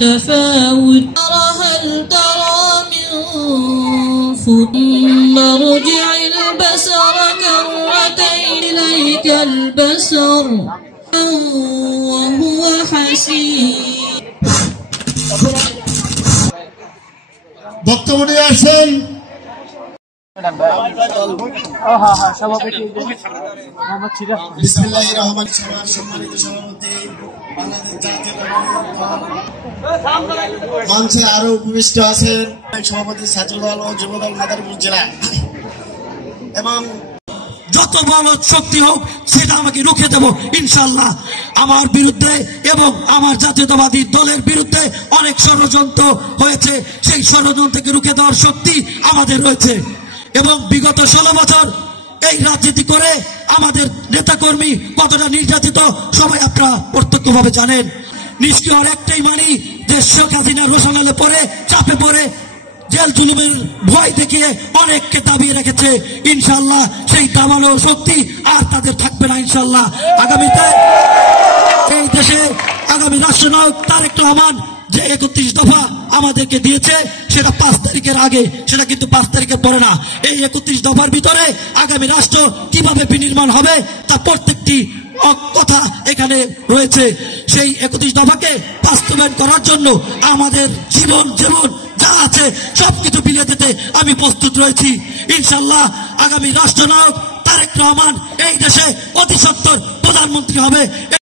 تفاوت هل ترى من ثم رجع البصر كرتين إليك البصر وهو حسير বক্তব্য নিয়ে আসেন বিসমিল্লাহির রহমানির রহিম। সম্মানিত সভাপতি বাংলাদেশ জাতীয় মঞ্চে আরো উপবিষ্ট আছেন সভাপতি ছাত্রদল ও যুবদল মাদারীপুর জেলা। এবং যত বড় শক্তি হোক সেটা আমাকে রুখে দেব ইনশাল্লাহ। আমার বিরুদ্ধে এবং আমার জাতীয়তাবাদী দলের বিরুদ্ধে অনেক ষড়যন্ত্র হয়েছে, সেই ষড়যন্ত্রকে রুখে দেওয়ার শক্তি আমাদের রয়েছে। এবং বিগত 16 বছর এই রাজনীতি করে আমাদের নেতাকর্মী কতটা নির্যাতিত সবাই আপনারা প্রত্যক্ষভাবে জানেন। নিষ্ক্রিয় হওয়ার একটাই মানি যে শেখ হাসিনা রোশনালে পড়ে চাপে পড়ে জেল জুলুমের ভয় দেখিয়ে অনেককে দাবিয়ে রেখেছে। ইনশাল্লাহ সেই দাবানোর শক্তি আর তাদের থাকবে না ইনশাল্লাহ। আগামীতে এই দেশে আগামী রাষ্ট্রনায়ক তারেক রহমান যে 31 দফা আমাদেরকে দিয়েছে সেটা 5 তারিখের আগে, সেটা কিন্তু 5 তারিখের পরে না। এই 31 দফার ভিতরে আগামী রাষ্ট্র কিভাবে বিনির্মাণ হবে তার প্রত্যেকটি কথা এখানে রয়েছে। সেই 31 দফাকে বাস্তবায়ন করার জন্য আমাদের জীবন যা আছে সবকিছু বিলিয়ে দিতে আমি প্রস্তুত রয়েছি ইনশাল্লাহ। আগামী রাষ্ট্রনায়ক তারেক রহমান এই দেশে অতি সত্বর প্রধানমন্ত্রী হবে।